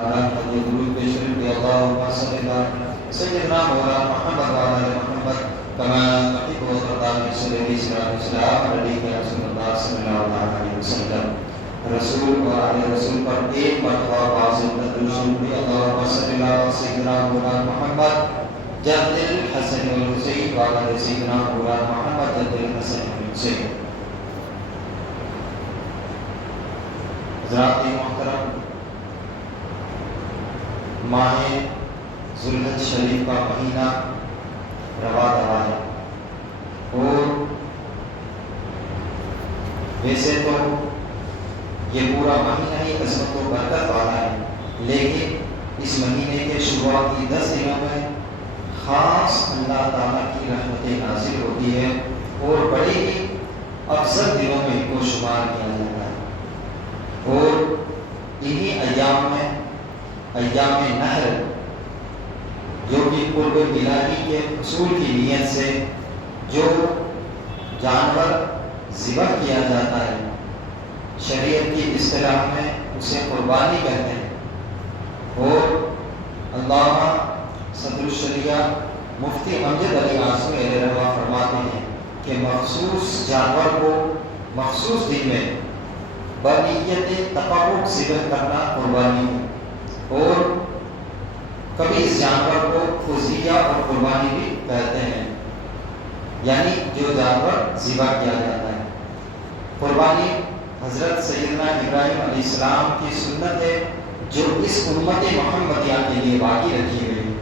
درود پیش کریں کہ اللہم صلی علی سیدنا مولانا محمد وعلی آل محمد کما تحب و ترضى صلی اللہ علیہ وسلم علیہ رسول اللہ صلی اللہ علیہ وسلم رسول و علی رسول پر ایک مرتبہ واضح درود شریف اللہم صلی علی سیدنا مولانا محمد جد الحسن والحسین وعلی آل سیدنا مولانا محمد جد الحسن والحسین. حضرات محترم، ماہ ذوالحج شریف کا مہینہ روا دوا ہے اور ویسے تو یہ پورا مہینہ ہی عظمت و برکت والا ہے، لیکن اس مہینے کے شروعاتی 10 دنوں میں خاص اللہ تعالیٰ کی رحمتیں نازل ہوتی ہے اور بڑے ہی افضل دنوں میں کو شمار کیا جاتا ہے. اور انہی ایام میں ایام نحر جو کہ قرب الہی کے حصول کی نیت سے جو جانور ذبح کیا جاتا ہے، شریعت کی اصطلاح میں اسے قربانی کہتے ہیں. اور علامہ صدر الشریعہ مفتی امجد علی اعظمی علیہ رحمہ فرماتے ہیں کہ مخصوص جانور کو مخصوص دن میں بنیت تقرب ذبح کرنا قربانی ہے، اور کبھی اس جانور کو فضیہ اور قربانی بھی کہتے ہیں، یعنی جو جانور ذبح کیا جاتا ہے. قربانی حضرت سیدنا ابراہیم علیہ السلام کی سنت ہے جو اس امت محمدیہ کے لیے باقی رکھی گئی ہے.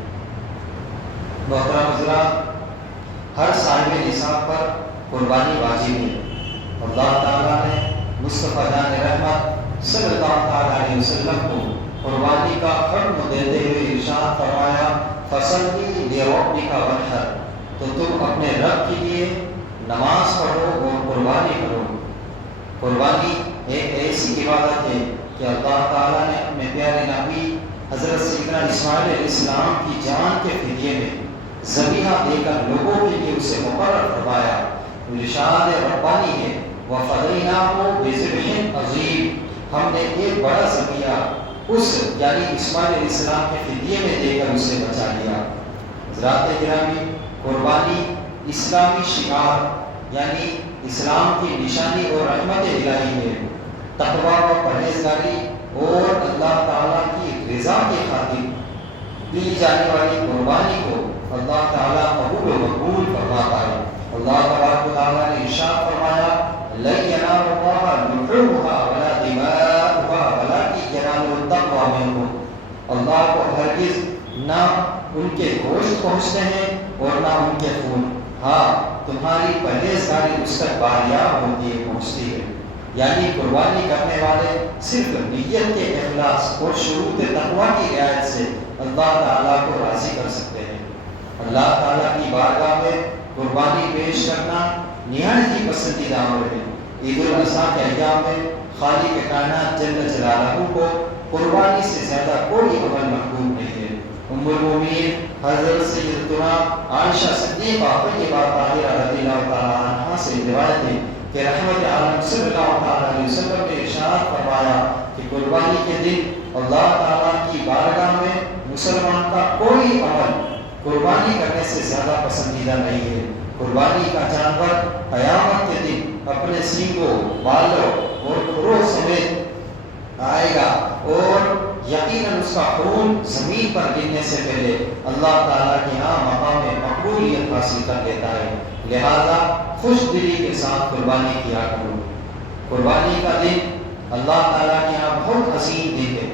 محترم حضرات، ہر صاحب نصاب پر قربانی واجب ہے. اللہ تعالیٰ نے مصطفیٰ جان رحمت صلی اللہ تعالیٰ علیہ وسلم کو قربانی کا حکم دیتے ہوئے ارشاد فرمایا فصلی لربک وانحر، تو تم اپنے رب کے لیے نماز پڑھو اور قربانی کرو. قربانی ایک ایسی عبادت ہے کہ اللہ تعالیٰ نے اپنے پیارے نبی حضرت سیدنا اسماعیل علیہ السلام کی جان کے فدیے میں ذبیحہ دے کر لوگوں کے لیے اسے مقرر فرمایا. ارشاد ربانی ہے وَفَدَيْنَاهُ بِذِبْحٍ عَظِيمٍ، ہم نے ایک بڑا ذبیحہ اس یعنی اسماعیل علیہ السلام کے فدیے میں دے کر اسے بچا لیا. حضرات گرامی، قربانی اسلامی شعار یعنی اسلام کی نشانی اور رحمت الہی ہے. تقویٰ و پرہیزگاری اور اللہ تعالیٰ کی رضا کی خاطر دی جانے والی قربانی کو اللہ تعالیٰ قبول و مقبول فرماتا ہے. اللہ تبارک و تعالیٰ نے ارشاد فرمایا لَن يَنَالَ اللَّهَ لُحُومُهَا وَلَا دِمَاؤُهَا وَلَٰكِن يَنَالُهُ التَّقْوَىٰ مِنكُمْ، اللہ کو ہرگز نہ ان کے گوشت پہنچتے ہیں اور نہ ان کے خون، ہاں تمہاری پرہیزگاری اس تک باریاب ہوتی ہے، پہنچتی ہے. یعنی قربانی کرنے والے صرف نیت کے اخلاص اور شروط تقویٰ کی رعایت سے اللہ تعالیٰ کو راضی کر سکتے ہیں. اللہ تعالیٰ کی بارگاہ میں قربانی پیش کرنا نہایت ہی پسندیدہ عمل ہے. عید الاضحیٰ کے ایام میں خالق کائنات جل جلالہ کو قربانی سے زیادہ کوئی عمل محبوب نہیں ہے. ام المومنین حضرت سیدتنا عائشہ صدیقہ طیبہ طاہرہ رضی اللہ تعالیٰ عنہا سے روایت ہے کہ رحمت عالم صلی اللہ تعالیٰ علیہ وسلم نے ارشاد فرمایا کہ قربانی کے دن اللہ تعالیٰ کی بارگاہ میں مسلمان کا کوئی عمل قربانی کرنے سے زیادہ پسندیدہ نہیں ہے. قربانی کا جانور قیامت کے دن اپنے سینگوں، بالوں اور کھروں سمیت آئے گا اور یقیناً اس کا خون زمین پر گرنے سے پہلے اللہ تعالیٰ کے ہاں مقام مقبولیت حاصل کر لیتا ہے. لہذا خوش دلی کے ساتھ قربانی کیا کرو. قربانی کا دن اللہ تعالیٰ کے ہاں بہت عظیم دن ہے.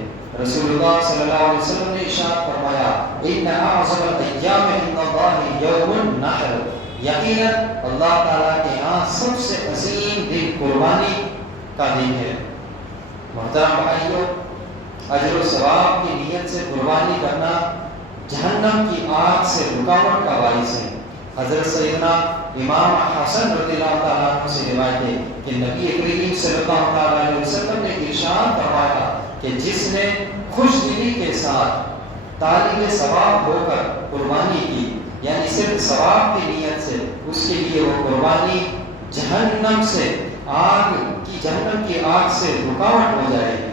رسول اللہ صلی اللہ علیہ وسلم نے ارشاد فرمایا ان اعظم الایام عند اللہ یوم النحر، یقیناً اللہ تعالیٰ کے ہاں سب سے عظیم دن قربانی کا دن ہے. محترم بھائیوں، اجر و ثواب کی نیت سے قربانی کرنا جہنم کی آگ سے رکاوٹ کا باعث ہے. حضرت سیدنا امام حسن رضی اللہ تعالیٰ عنہ سے روایت ہے کہ نبی کریم صلی اللہ تعالیٰ علیہ وسلم نے ارشاد فرمایا کہ جس نے خوش دلی کے ساتھ طالب ثواب ہو کر قربانی کی، یعنی صرف ثواب کی نیت سے، اس کے لیے وہ قربانی جہنم کی آگ سے رکاوٹ ہو جائے گی.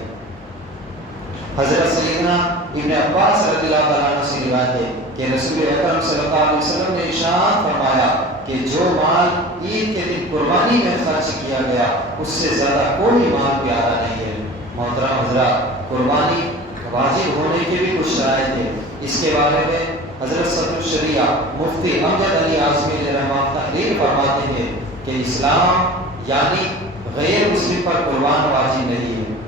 حضرت سیدنا ابن عباس رضی اللہ تعالیٰ عنہ سے روایت ہے کہ رسول اکرم صلی اللہ علیہ وسلم نے ارشاد فرمایا کہ جو مال عید کے دن قربانی میں خرچ کیا گیا اس سے زیادہ کوئی مال پیارا نہیں ہے۔ محترم حضرات، قربانی واجب ہونے کے بھی کچھ شرائط ہیں۔ اس کے بارے میں حضرت صدر الشریعہ مفتی امجد علی اعظمی علیہ رحمہ تحریر فرماتے ہیں کہ اسلام یعنی غیر مسلم پر قربان واجب نہیں ہے۔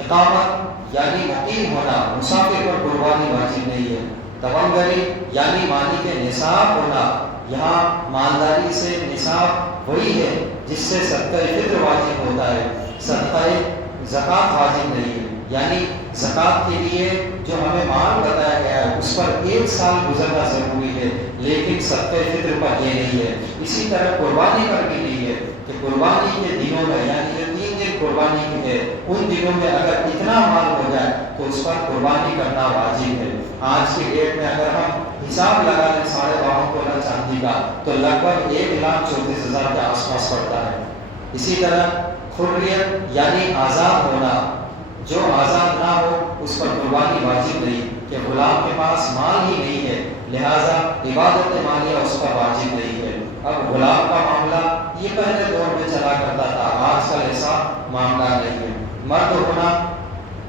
اقامت یعنی مقیم ہونا، مسافر پر قربانی واجب نہیں ہے۔ تونگری یعنی مالی کے نصاب ہونا، یہاں مالداری سے نصاب وہی ہے جس سے صدقہ فطر واجب ہوتا ہے، صدقہ زکوٰۃ واجب نہیں ہے۔ یعنی زکوٰۃ کے لیے جو ہمیں مال بتایا گیا ہے اس پر 1 سال گزرنا ضروری ہے، لیکن صدقہ فطر پر یہ نہیں ہے۔ اسی طرح قربانی پر بھی نہیں ہے کہ قربانی کے دنوں میں یعنی جو 3 دن قربانی کی ہے ان دنوں میں اگر اتنا مال ہو جائے تو اس پر قربانی کرنا واجب ہے۔ آج کی ڈیٹ میں اگر ہم حساب لگا لیں 52.5 تولہ چاندی کا تو لگ بھگ 1,34,000 کے آس پاس پڑتا ہے۔ اسی طرح حریت یعنی آزاد ہونا، جو آزاد نہ ہو اس پر قربانی واجب نہیں کہ غلام کے پاس مال ہی نہیں ہے لہٰذا عبادت مالیہ اس پر واجب نہیں ہے۔ اب غلام کا معاملہ یہ پہلے دور میں چلا کرتا تھا، آج کل ایسا معاملہ نہیں ہے۔ مرد ہونا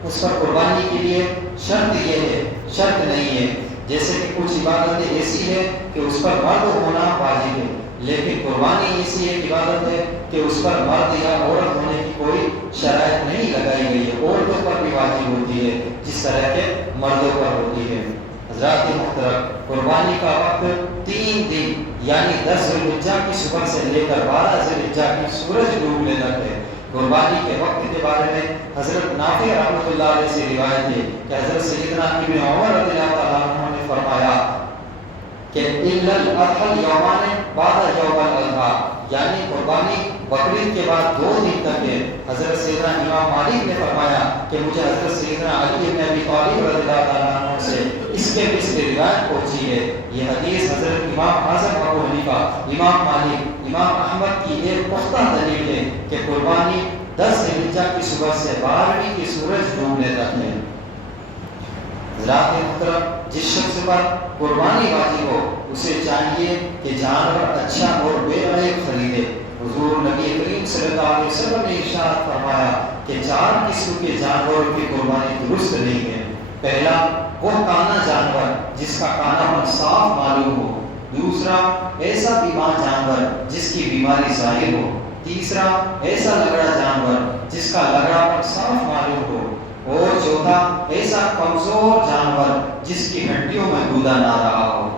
اس پر قربانی کے لیے شرط یہ ہے، شرط نہیں ہے، جیسے کہ کچھ عبادتیں ایسی ہے کہ اس پر مرد ہونا واجب ہے، لیکن قربانی ایسی ایک عبادت ہے کہ اس پر مرد یا عورت ہونے کی کوئی شرائط نہیں لگائی گئی ہے، عورتوں پر بھی واجب ہوتی ہے جس طرح کے مردوں پر ہوتی ہے۔ حضرات محترم، قربانی کا وقت 3 دن یعنی 10 ذی الحجہ کی صبح سے لے کر 12 ذی الحجہ کی سورج ڈوبنے تک ہے۔ قربانی کے وقت کے بارے میں حضرت نافع رحمۃ اللہ علیہ سے روایت ہے کہ حضرت سیدنا ابن عمر رضی اللہ تعالیٰ عنہ نے فرمایا کہ اِلَّا الْأَضْحَى یومان بعد یوم الاضحیٰ، یعنی قربانی بقرعید کے بعد 2 دن تک ہے۔ حضرت سیدنا امام مالک نے فرمایا کہ مجھے حضرت سیدنا علی بن ابی طالب رضی اللہ تعالیٰ عنہ سے اس کے مثل روایت پہنچی ہے۔ یہ حدیث حضرت امام اعظم ابو حنیفہ، امام مالک، امام احمد کی ایک پختہ دلیل ہے کہ قربانی 10 ذی الحجہ کی صبح سے 12ویں کی سورج ڈوبنے تک ہے۔ حضرات محترم، جس شخص پر قربانی واجب ہو اسے چاہیے کہ جانور اچھا اور بے عیب خریدے۔ حضور نبی کریم صلی اللہ علیہ وسلم نے ارشاد فرمایا کہ 4 قسم کے جانوروں کی قربانی درست نہیں ہے۔ پہلا وہ کانا جانور جس کا کانا پن صاف معلوم ہو، دوسرا ایسا بیمار جانور جس کی بیماری ظاہر ہو، تیسرا ایسا لگڑا جانور جس کا لگڑا پن صاف معلوم ہو، اور چوتھا ایسا کمزور جانور جس کی ہڈیوں میں گودا نہ رہا ہو۔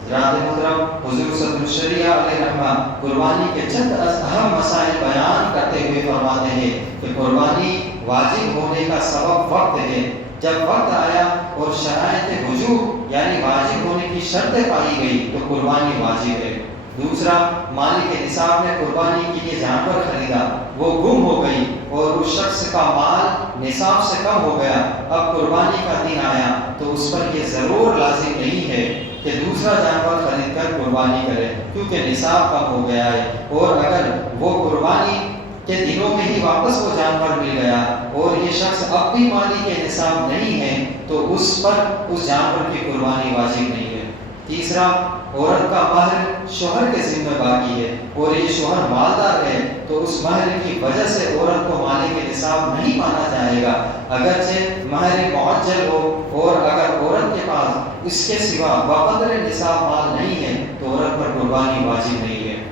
حضرات محترم، حضور صدر الشریعہ علیہ رحمہ قربانی کے چند اہم مسائل بیان کرتے ہوئے فرماتے ہیں کہ قربانی واجب ہونے کا سبب وقت ہے۔ جب وقت آیا اور شرائط وجوب یعنی واجب ہونے کی شرطیں پائی گئی تو قربانی واجب ہے۔ دوسرا، مالک نصاب نے قربانی کے لیے جانور خریدا، وہ گم ہو گئی اور اس شخص کا مال نصاب سے کم ہو گیا، اب قربانی کا دن آیا تو اس پر یہ ضرور لازم نہیں ہے کہ دوسرا جانور خرید کر قربانی کرے کیونکہ نصاب کم ہو گیا ہے، اور اگر وہ قربانی کے دنوں میں ہی واپس وہ جانور مل گیا اور یہ شخص اب بھی مالی کے نصاب نہیں ہے تو اس پر اس جانور کی قربانی واجب نہیں ہے۔ تیسرا، عورت کا مہر شوہر کے ذمہ باقی ہے اور یہ شوہر مالدار ہے تو اس مہر کی وجہ سے عورت کو مالی کے نصاب نہیں مانا جائے گا، اگرچہ مہر معجل ہو، اور اگر عورت کے پاس اس کے سوا بقدر نصاب مال نہیں ہے تو عورت پر قربانی واجب نہیں ہے۔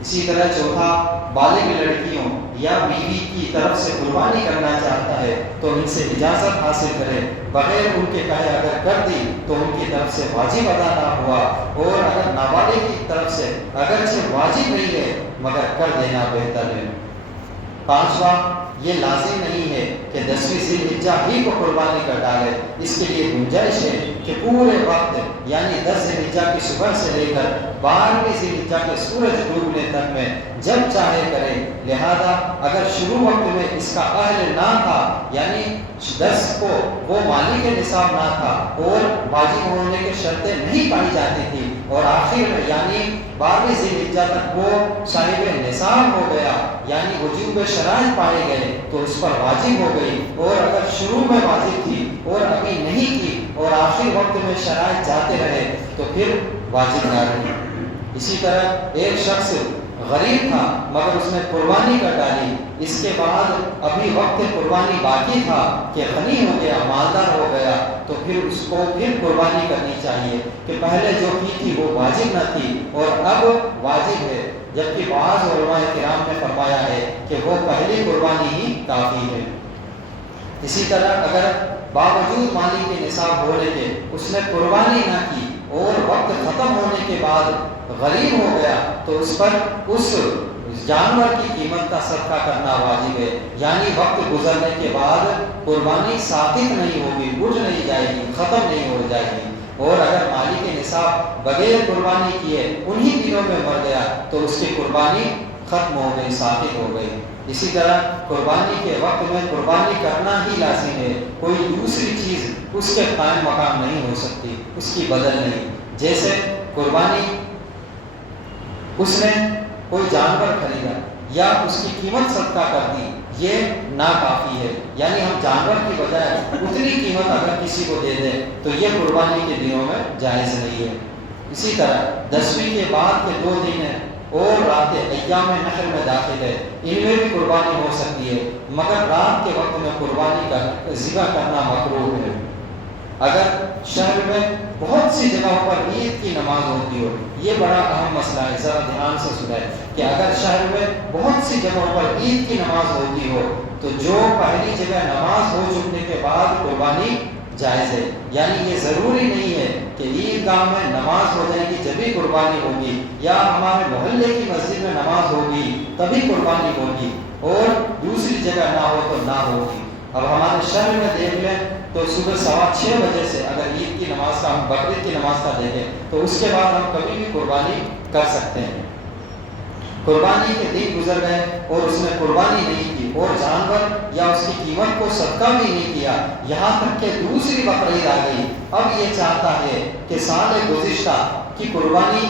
اسی طرح چوتھا، بالغ لڑکیوں یا بیوی کی طرف سے قربانی کرنا چاہتا ہے تو ان سے اجازت حاصل کرے، بغیر ان کے کہے اگر کر دی تو ان کی طرف سے واجب ادا نہ ہوا، اور اگر نابالغ کی طرف سے اگرچہ واجب نہیں ہے مگر کر دینا بہتر ہے۔ پانچواں، یہ لازم نہیں ہے کہ 10ویں ذی الحجہ ہی کو قربانی کر ڈالے، اس کے لیے گنجائش ہے کہ پورے وقت یعنی 10 ذی الحجہ کی صبح سے لے کر 12ویں ذی الحجہ کے سورج ڈوبنے تک میں جب چاہے کرے، لہذا اگر شروع وقت میں اس کا اہل نہ تھا یعنی 10 کو وہ مالی کے نصاب نہ تھا اور واجب ہونے کی شرطیں نہیں پائی جاتی تھی اور آخر میں یعنی 12ویں ذی الحجہ تک وہ صاحب نصاب ہو گیا، یعنی وجوب شرائط پائے گئے تو اس پر واجب ہو گئی، اور اگر شروع میں واجب تھی اور ابھی نہیں کی اور آخر وقت میں شرائط جاتے رہے تو پھر واجب نہ رہی۔ اسی طرح ایک شخص غریب تھا مگر اس نے قربانی کر ڈالی، اس کے بعد ابھی وقت قربانی باقی تھا کہ غنی ہو گیا، مالدار ہو گیا، تو پھر اس کو پھر قربانی کرنی چاہیے کہ پہلے جو کی تھی وہ واجب نہ تھی اور اب واجب ہے، جبکہ بعض علماء کرام نے فرمایا ہے کہ وہ پہلی قربانی ہی کافی ہے۔ اسی طرح اگر باوجود مالی کے نصاب ہونے کے اس نے قربانی نہ کی اور وقت ختم ہونے کے بعد غریب ہو گیا تو اس پر اس جانور کی قیمت کا صدقہ کرنا واجب ہے، یعنی وقت گزرنے کے بعد قربانی ساقط نہیں ہوگی، اٹھ نہیں جائے گی، ختم نہیں ہو جائے گی۔ اور اگر مالی کے نصاب بغیر قربانی کیے انہی دنوں میں مر گیا تو اس کی قربانی ختم ہو گئی، ساقط ہو گئی۔ اسی طرح قربانی کے وقت میں قربانی کرنا ہی لازم ہے، کوئی دوسری چیز اس کے قائم مقام نہیں ہو سکتی، اس کی بدل نہیں۔ جیسے قربانی اس نے کوئی جانور خریدا یا اس کی قیمت صدقہ کر دی، یہ ناکافی ہے، یعنی ہم جانور کی بجائے اتنی قیمت اگر کسی کو دے دیں تو یہ قربانی کے دنوں میں جائز نہیں ہے۔ اسی طرح 10ویں کے بعد کے 2 دن ہیں اور راتیں ایام نحر میں داخل ہے، ان میں بھی قربانی ہو سکتی ہے، مگر رات کے وقت میں قربانی کا ذبح کرنا مکروہ ہے۔ اگر شہر میں بہت سی جگہوں پر عید کی نماز ہوتی ہو، یہ بڑا اہم مسئلہ ہے، ذرا دھیان سے سنیں کہ اگر شہر میں بہت سی جگہوں پر عید کی نماز ہوتی ہو تو جو پہلی جگہ نماز ہو چکنے کے بعد قربانی جائز ہے، یعنی یہ ضروری نہیں ہے کہ عید گاہ میں نماز ہو جائے گی جبھی قربانی ہوگی، یا ہمارے محلے کی مسجد میں نماز ہوگی تبھی قربانی ہوگی اور دوسری جگہ نہ ہو تو نہ ہوگی۔ اب ہمارے شہر میں دیکھ لیں تو صبح 6:15 بجے سے اگر عید کی نماز کا، ہم بقرعید کی نماز کا دیکھیں تو اس کے بعد ہم کبھی بھی قربانی کر سکتے ہیں۔ قربانی کے دن گزر گئے اور اس نے قربانی نہیں کی اور جانور یا اس کی قیمت کو صدقہ بھی نہیں کیا، یہاں تک کہ دوسری بقرعید آ گئی، اب یہ چاہتا ہے کہ سال گزشتہ کی قربانی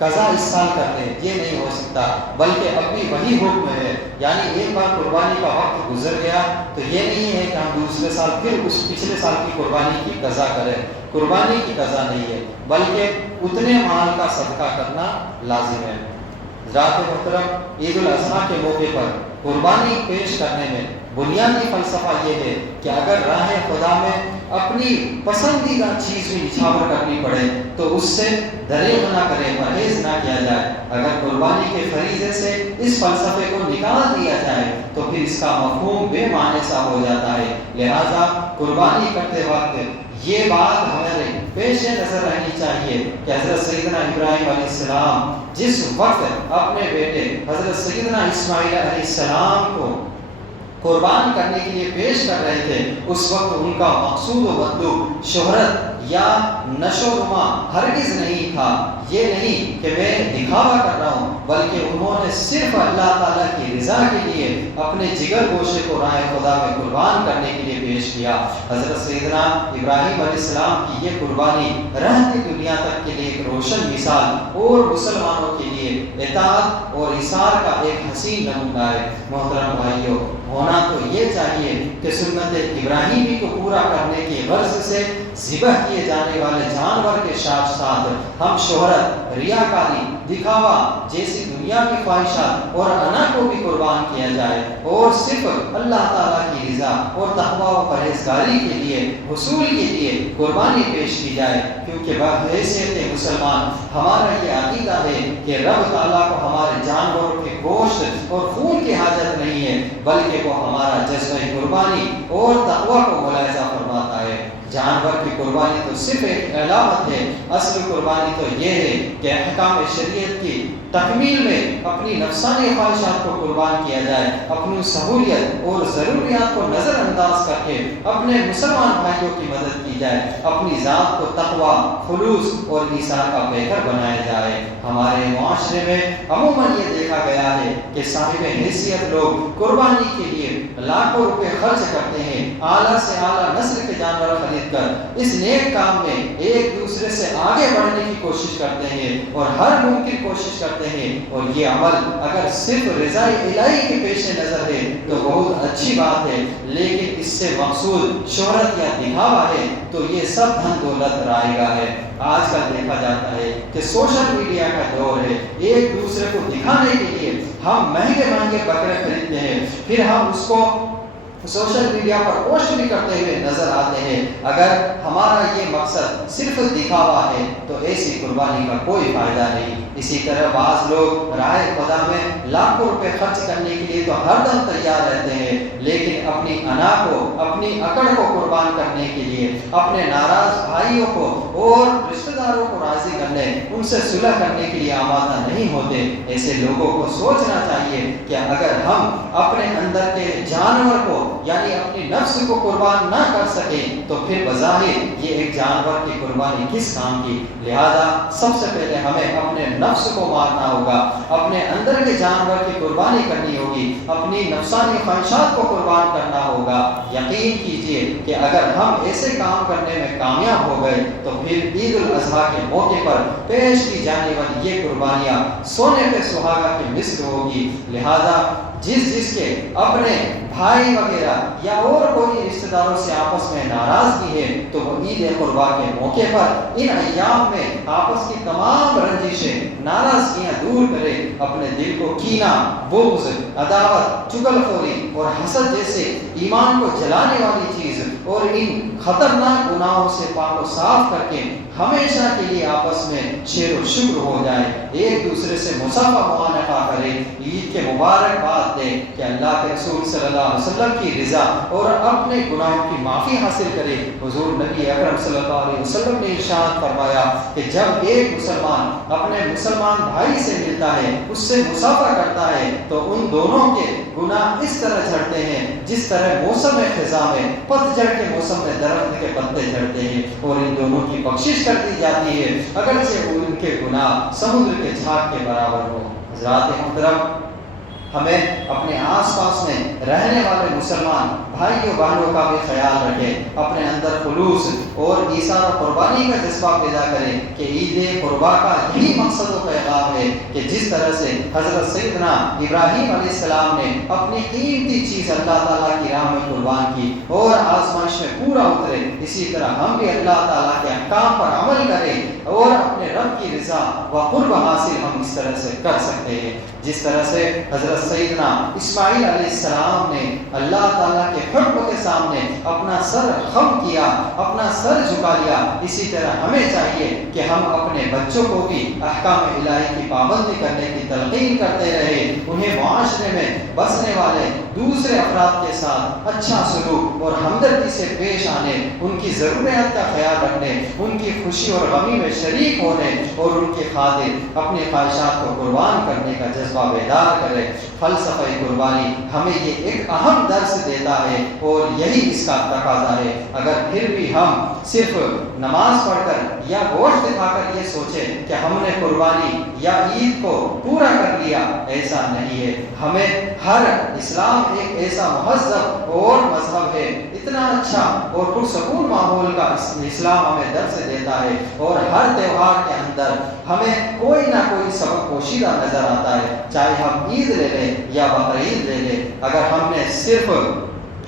قضا اس سال کر لیں، یہ نہیں ہو سکتا، بلکہ اب بھی وہی حکم ہے، یعنی ایک بار قربانی کا وقت گزر گیا تو یہ نہیں ہے کہ ہم دوسرے سال پھر اس پچھلے سال کی قربانی کی قضا کریں، قربانی کی قضا نہیں ہے بلکہ اتنے مال کا صدقہ کرنا لازم ہے۔ ذات محترم، عید الاضحیٰ کے موقع پر قربانی پیش کرنے میں بنیادی فلسفہ یہ ہے کہ اگر راہ خدا میں اپنی پسندیدہ چیز بھی نچھاور کرنی پڑے تو اس سے دریغ نہ کرے، پرہیز نہ کیا جائے۔ اگر قربانی کے فریضے سے اس فلسفے کو نکال دیا جائے تو پھر اس کا مفہوم بے معنی سا ہو جاتا ہے، لہذا قربانی کرتے وقت یہ بات ہمارے پیش نظر رہنی چاہیے کہ حضرت سیدنا ابراہیم علیہ السلام جس وقت اپنے بیٹے حضرت سیدنا اسماعیل علیہ السلام کو قربان کرنے کے لیے پیش کر رہے تھے، اس وقت ان کا مقصود و مطلوب شہرت یا نشو و نما ہرگز نہیں تھا۔ یہ نہیں کہ میں دکھاوا کر رہا ہوں، بلکہ انہوں نے صرف اللہ تعالیٰ کی رضا کے لیے اپنے جگر گوشے کو راہ خدا میں قربان کرنے کے لیے پیش کیا۔ حضرت سیدنا ابراہیم علیہ السلام کی یہ قربانی رہتی دنیا تک کے لیے ایک روشن مثال اور مسلمانوں کے لیے اطاعت اور ایثار کا ایک حسین نمونہ ہے۔ محترم بھائیوں، ہونا تو یہ چاہیے کہ سنت ابراہیمی کو پورا کرنے کی غرض سے ذبح کیے جانے والے جانور کے ساتھ ساتھ ہم شہرت، ریاکاری، دکھاوا جیسی دنیا کی خواہشات اور انا کو بھی قربان کیا جائے اور صرف اللہ تعالیٰ کی رضا اور تقویٰ و پرہیزگاری کے لیے حصول کے لیے قربانی پیش کی جائے، کیونکہ بحیثیت مسلمان ہمارا یہ عقیدہ ہے کہ رب تعالیٰ کو ہمارے جانوروں کے گوشت اور خون کی حاجت نہیں ہے، بلکہ وہ ہمارا جذبہ قربانی اور تقویٰ کو ملاحظہ فرماتا ہے۔ جانور کی قربانی تو صرف ایک علامت ہے، اصل قربانی تو یہ ہے کہ احکام شریعت کی تکمیل میں اپنی نفسانی خواہشات کو قربان کیا جائے، اپنی سہولیت اور ضروریات کو نظر انداز کر کے اپنے مسلمان بھائیوں کی مدد کی جائے، اپنی ذات کو تقویٰ، خلوص اور ایثار کا پیکر بنایا جائے۔ ہمارے معاشرے میں عموماً یہ دیکھا دیکھا گیا ہے کہ صاحب حیثیت لوگ قربانی کے لیے لاکھوں روپے خرچ کرتے ہیں، اعلیٰ سے اعلیٰ نسل کے جانور خرید کر اس نیک کام میں ایک دوسرے سے آگے بڑھنے کی کوشش کرتے ہیں اور ہر ممکن کوشش کرتے ہیں، اور یہ عمل اگر صرف رضا الہی کے پیش نظر ہے تو بہت اچھی بات ہے، لیکن اس سے مقصود شہرت یا دکھاوا ہے تو یہ سب دھن دولت رائے گا ہے۔ آج کل دیکھا جاتا ہے کہ سوشل میڈیا کا دور ہے، ایک دوسرے کو دکھانے کے لیے ہم مہنگے مہنگے بکرے خریدتے ہیں، پھر ہم اس کو سوشل میڈیا پر پوسٹ بھی کرتے ہوئے نظر آتے ہیں۔ اگر ہمارا یہ مقصد صرف دکھاوا ہے تو ایسی قربانی کا کوئی فائدہ نہیں۔ اسی طرح بعض لوگ راہ خدا میں لاکھوں روپے خرچ کرنے کے لیے تو ہر دم تیار رہتے ہیں، لیکن اپنی انا کو، اپنی اکڑ کو قربان کرنے کے لیے، اپنے ناراض بھائیوں کو اور رشتہ داروں کو راضی کرنے، ان سے صلح کرنے کے لیے آمادہ نہیں ہوتے۔ ایسے لوگوں کو سوچنا چاہیے کہ اگر ہم اپنے اندر کے جانور کو یعنی اپنی نفس کو قربان نہ کر سکیں تو پھر بظاہر یہ ایک جانور کی قربانی کس کام کی؟ لہذا سب سے پہلے ہمیں اپنے نفس کو مارنا ہوگا، اپنے اندر کے جانور کی قربانی کرنی ہوگی، اپنی نفسانی خواہشات کو قربان کرنا ہوگا۔ یقین کیجئے کہ اگر ہم ایسے کام کرنے میں کامیاب ہو گئے تو پھر عید الاضحیٰ کے موقع پر پیش کی جانے والی یہ قربانیاں سونے پہ سہاگا کی مثل ہوگی۔ لہذا جس کے اپنے بھائی وغیرہ یا اور کوئی رشتہ داروں سے آپس میں ناراضگی ہے تو وہ عید قربا کے موقع پر ان ایام میں آپس کی تمام رنجشیں، ناراضگیاں دور کرے، اپنے دل کو کینہ، بغض، عداوت، چغل خوری اور حسد جیسے ایمان کو جلانے والی چیز اور ان خطرناک گناہوں سے پاک و صاف کر کے ہمیشہ کے لیے آپس میں شیر و شکر ہو جائے، ایک دوسرے سے مصافحہ معانقہ کرے، عید کے مبارکباد دے کہ اللہ کے رسول صلی اللہ علیہ وسلم کی رضا اور اپنے گناہوں کی معافی حاصل کرے۔ حضور نبی اکرم صلی اللہ علیہ وسلم نے ارشاد فرمایا کہ جب ایک مسلمان اپنے مسلمان بھائی سے ملتا ہے، اس سے مصافحہ کرتا ہے تو ان دونوں کے گناہ اس طرح جھڑتے ہیں جس طرح موسم خزاں میں پتجھڑ کے موسم میں درخت کے پتے جھڑتے ہیں، اور ان دونوں کی بخشش کر دی جاتی ہے اگرچہ ان کے گناہ سمندر کے جھاگ کے برابر ہو۔ حضرات محترم، ہمیں اپنے آس پاس میں رہنے والے مسلمان بھائیوں بہنوں کا بھی خیال رکھیں، اپنے اندر خلوص اور ایثار و قربانی کا جذبہ پیدا کریں کہ عید قربا کا یہی مقصد و پیغام ہے کہ جس طرح سے حضرت سیدنا ابراہیم علیہ السلام نے اپنی قیمتی چیز اللہ تعالیٰ کی راہ میں قربان کی اور آزمائش میں پورا اترے، اسی طرح ہم بھی اللہ تعالیٰ کے احکام پر عمل کریں اور اپنے رب کی رضا و قرب حاصل ہم اس طرح سے کر سکتے ہیں جس طرح سے حضرت سیدنا اسماعیل علیہ السلام نے اللہ تعالیٰ کے حکم کے سامنے اپنا سر خم کیا، اپنا سر جھکا لیا۔ اسی طرح ہمیں چاہیے کہ ہم اپنے بچوں کو بھی احکام الہی کی پابندی کرنے کی تلقین کرتے رہے، انہیں معاشرے میں بسنے والے دوسرے افراد کے ساتھ اچھا سلوک اور ہمدردی سے پیش آنے، ان کی ضروریات کا خیال رکھنے، ان کی خوشی اور غمی میں شریک ہونے اور ان کے خاطر اپنی خواہشات کو قربان کرنے کا جذبہ بیدار کرے۔ فلسفہ قربانی ہمیں یہ ایک اہم درس دیتا ہے اور یہی اس کا تقاضا ہے۔ اگر پھر بھی ہم صرف نماز پڑھ کر یا گوشت کھا کر یہ سوچیں کہ ہم نے قربانی یا عید کو پورا کر لیا، ایسا نہیں ہے۔ ہمیں ہر اسلام ایک ایسا مہذب اور مذہب ہے، اتنا اچھا اور پرسکون ماحول کا اسلام ہمیں درس دیتا ہے، اور ہر تہوار کے اندر ہمیں کوئی نہ کوئی سبق پوشیدہ نظر آتا ہے، چاہے ہم عید لے لیں یا بقرعید لے لیں۔ اگر ہم نے صرف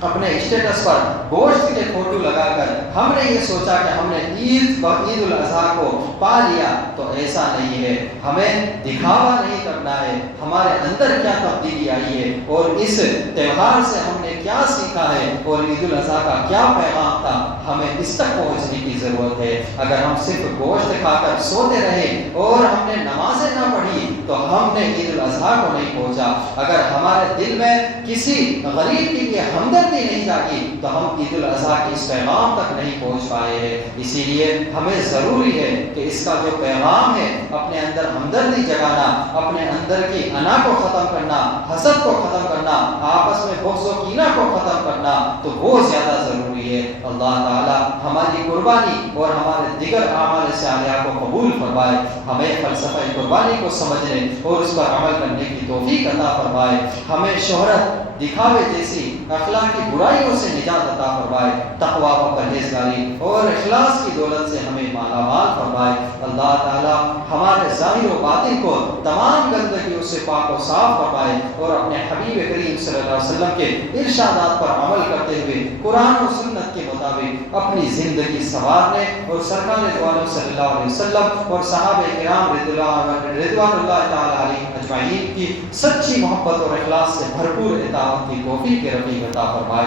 اپنے اسٹیٹس پر گوشت کے فوٹو لگا کر ہم نے یہ سوچا کہ ہم نے عید الاضحیٰ کو پا لیا تو ایسا نہیں ہے۔ ہمیں دکھاوا نہیں کرنا ہے، ہمارے اندر کیا تبدیلی آئی ہے اور اس تہوار سے ہم نے کیا سیکھا ہے اور عید الاضحیٰ کا کیا پیغام تھا، ہمیں اس تک پہنچنے کی ضرورت ہے۔ اگر ہم صرف گوشت کھا کر سوتے رہے اور ہم نے نمازیں نہ پڑھی تو ہم نے عید الاضحیٰ کو نہیں پہنچا۔ اگر ہمارے دل میں کسی غریب کے لیے ہمدردی نہیں جاگی تو ہم عید الاضحیٰ کے اس پیغام تک نہیں پہنچ پائے ہیں۔ اسی لیے ہمیں ضروری ہے کہ اس کا جو پیغام ہے، اپنے اندر ہمدردی جگانا، اپنے اندر کی انا کو ختم کرنا، حسد کو ختم کرنا، آپس میں بغض و کینہ کو ختم کرنا، تو وہ زیادہ ضروری ضروری ہے۔ اللہ تعالی ہماری قربانی اور ہمارے دیگر اعمال صالحہ کو قبول فرمائے، ہمیں فلسفہ قربانی کو سمجھنے اور اس پر عمل کرنے کی توفیق عطا فرمائے، ہمیں شہرت دکھاوے جیسی اخلاقی برائیوں سے نجات عطا فرمائے، تقوی و پرہیزگاری اور اخلاص کی دولت سے ہمیں مالا مال فرمائے۔ اللہ تعالی ہمارے ظاہر و باطن کو تمام گندگیوں سے پاک و صاف فرمائے اور اپنے حبیب کریم صلی اللہ علیہ وسلم کے ارشادات پر عمل کرتے ہوئے قرآن و سنت کے مطابق اپنی زندگی سنوارنے اور سرکار دو عالم صلی اللہ علیہ وسلم اور صحابہ کرام رضوان اللہ تعالی علیہ اجمعین کی سچی محبت اور اخلاص سے بھرپور اطاعت کی توفیق رفیق عطا فرمائے۔